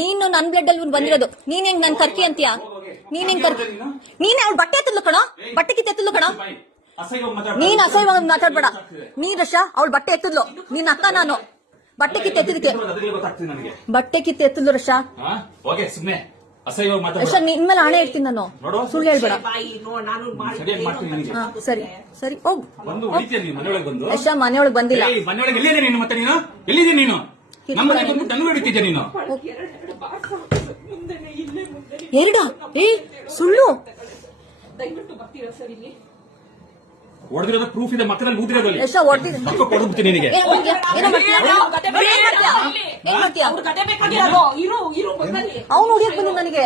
ನೀನು ನನ್ ಬ್ಲಡ್ ಅಲ್ಲಿ ಬಂದಿರೋದು. ನೀನ್ ಹೆಂಗ್ ನನ್ ಕರ್ಕಿ ಅಂತೀಯ? ನೀನ್ ಹೆಂಗ್ ಕರ್ಕಿ? ನೀನ್ ಅವ್ಳ ಬಟ್ಟೆ ಎತ್ತಲು ಕಣೋ, ಬಟ್ಟೆ ಕಿತ್ತ ಎತ್ತಲು ಕಣೋ. ನೀನ್ ಅಸಹ್ಯವಾಗಿ ಮಾತಾಡ್ಬೇಡ. ನೀನ್ ರಶ ಅವಳ ಬಟ್ಟೆ ಎತ್ತದ್ಲು, ನಿನ್ ಅಕ್ಕ ನಾನು. ಬಟ್ಟೆ ಕಿತ್ತ ಎತ್ತಿದಕ್ಕೆ ಬಟ್ಟೆ ಕಿತ್ತ ಎತ್ತದ್ಲು ರಶ. ರಶ ನಿನ್ ಮೇಲೆ ಹಣೆ ಇಡ್ತೀನಿ ನಾನು, ಸುಳ್ಳು ಹೇಳ್ಬೇಡ. ಸರಿ ಸರಿ ಹೋಗ್. ರಶ ಮನೆಯೊಳಗೆ ಬಂದಿಲ್ಲ. ಎರಡ ಸುಳ್ಳು ಹೊಡೆದಿರೋದು ಪ್ರೂಫ್ ಇದೆ, ಮಕ್ಕಳಲ್ಲಿ ಊದಿರೋದಲ್ಲಿ ಯಶ ಹೊಡೆದಿದ್ದೀನಿ. ಅವ್ನು ಹೊಡಿಯಕ್ ಬಂದು ನನಗೆ